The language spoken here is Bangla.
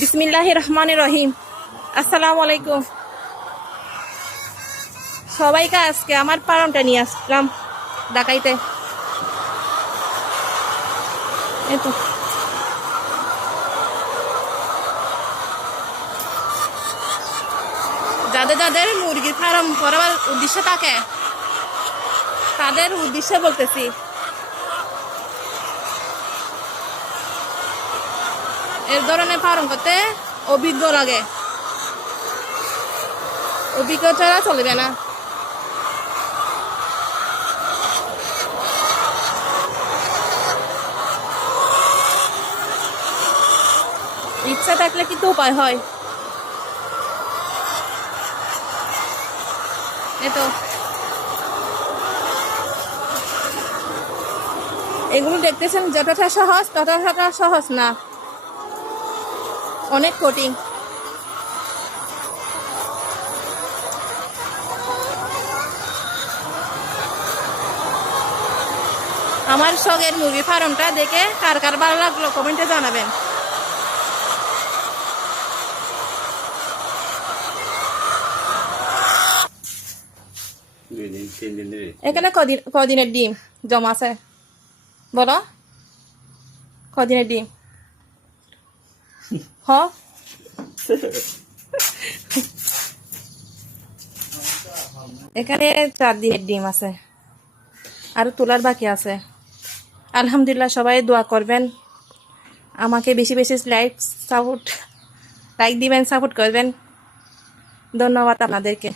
বিসমিল্লাহির রহমানির রহিম। আসসালামু আলাইকুম সবাইকে। আজকে আমার ফার্মটা নিয়ে আসলাম ঢাকাইতে। এই তো যাদের যাদের মুরগির ফার্ম করার উদ্দেশ্য থাকে তাদের উদ্দেশ্যে বলতেছি। এর ধরনের ফার্ম করতে অভিজ্ঞ লাগে, অভিজ্ঞ ছাড়া চলবে না। ইচ্ছা থাকলে কিন্তু উপায় হয়। এতো এগুলো দেখতেছেন যতটা সহজ ততটা সহজ না, অনেক কঠিন। আমার শখের মুরগি ফার্মটা দেখে কার কার ভালো লাগলো কমেন্টে জানাবেন। এখানে কদিনের ডিম জমা আছে বলো? কদিনের ডিম? হ এখানে 4 দিনের ডিম আছে, আর তোলার বাকি আছে। আলহামদুলিল্লাহ, সবাই দোয়া করবেন, আমাকে বেশি বেশি লাইক দিবেন, সাপোর্ট করবেন। ধন্যবাদ আপনাদেরকে।